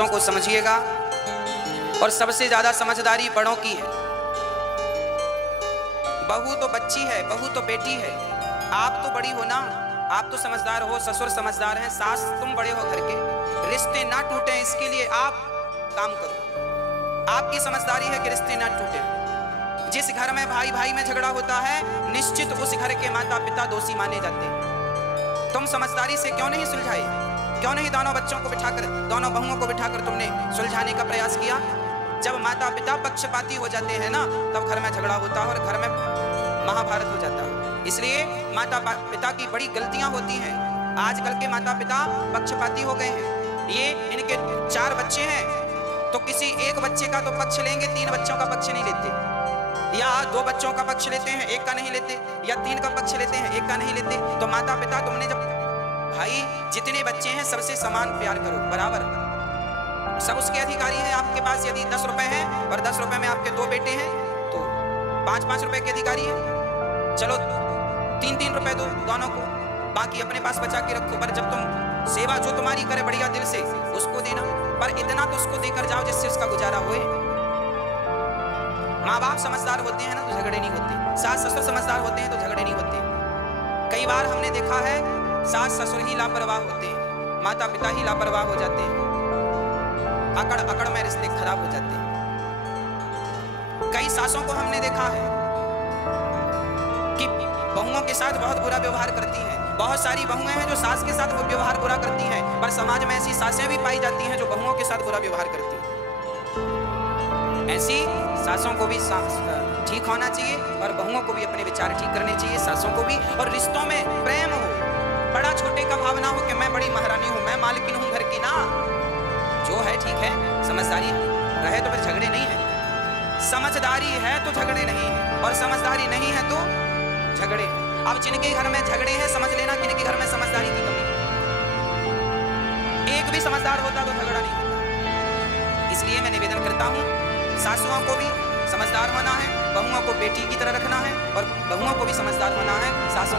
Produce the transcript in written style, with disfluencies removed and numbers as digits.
बातों को समझिएगा। और सबसे ज्यादा समझदारी बड़ों की है। बहू तो बच्ची है, बहू तो बेटी है, आप तो बड़ी हो ना, आप तो समझदार हो, ससुर समझदार हैं, सास तुम बड़े हो घर के। रिश्ते ना टूटे इसके लिए आप काम करो। आपकी समझदारी है कि रिश्ते ना टूटे। जिस घर में भाई भाई में झगड़ा होता है, निश्चित उस घर के माता पिता दोषी माने जाते हैं। तुम समझदारी से क्यों नहीं सुलझाए? क्यों नहीं दोनों बच्चों को बिठाकर, दोनों बहुओं को बिठाकर तुमने सुलझाने का प्रयास किया? जब माता पिता पक्षपाती हो जाते हैं ना, तब घर में झगड़ा होता है और घर में महाभारत हो जाता है। इसलिए माता पिता की बड़ी गलतियां होती हैं। आजकल के माता पिता पक्षपाती हो गए हैं। ये इनके 4 बच्चे हैं तो किसी एक बच्चे का तो पक्ष लेंगे, 3 बच्चों का पक्ष नहीं लेते, या 2 बच्चों का पक्ष लेते हैं, 1 का नहीं लेते, या 3 का पक्ष लेते हैं, 1 का नहीं लेते। तो माता पिता तुमने जब भाई जितने बच्चे हैं सबसे समान प्यार करो, बराबर, सब उसके अधिकारी हैं। आपके पास यदि 10 रुपए हैं और 10 रुपए में आपके 2 बेटे हैं तो 5-5 रुपए के अधिकारी हैं। चलो 3-3 रुपए दो दोनों को, बाकी अपने पास बचा के रखो। पर जब तुम सेवा जो तुम्हारी करे बढ़िया दिल से, उसको देना, पर इतना तो उसको देकर जाओ जिससे उसका गुजारा होए। माँ बाप समझदार होते हैं ना तो झगड़े नहीं होते, सास ससुर समझदार होते हैं तो झगड़े नहीं होते। कई बार हमने देखा है सास ससुर ही लापरवाह होते हैं, माता पिता ही लापरवाह हो जाते हैं, अकड़ अकड़ में रिश्ते खराब हो जाते हैं। कई सासों को हमने देखा है कि बहुओं के साथ बहुत बुरा व्यवहार करती हैं। बहुत सारी बहुएं हैं जो सास के साथ व्यवहार बुरा करती हैं, पर समाज में ऐसी सासें भी पाई जाती हैं जो बहुओं के साथ बुरा व्यवहार करती हैं। ऐसी सासों को भी ठीक होना चाहिए और बहुओं को भी अपने विचार ठीक करने चाहिए, सासों को भी। और रिश्तों में प्रेम हो, बड़ा छोटे का भावना हो कि मैं बड़ी महारानी हूं, मैं मालकिन हूं घर की, ना। जो है ठीक है, समझदारी रहे तो फिर झगड़े नहीं है। समझदारी है तो झगड़े नहीं है, और समझदारी नहीं है तो झगड़े हैं। अब जिनके घर में झगड़े हैं, समझ लेना कि इनके घर में समझदारी की कमी है। एक भी समझदार होता तो झगड़ा नहीं होता। इसलिए मैं निवेदन करता हूं, सासुओं को भी समझदार होना है, बहुओं को बेटी की तरह रखना है, और बहुओं को भी समझदार होना है। सासुओं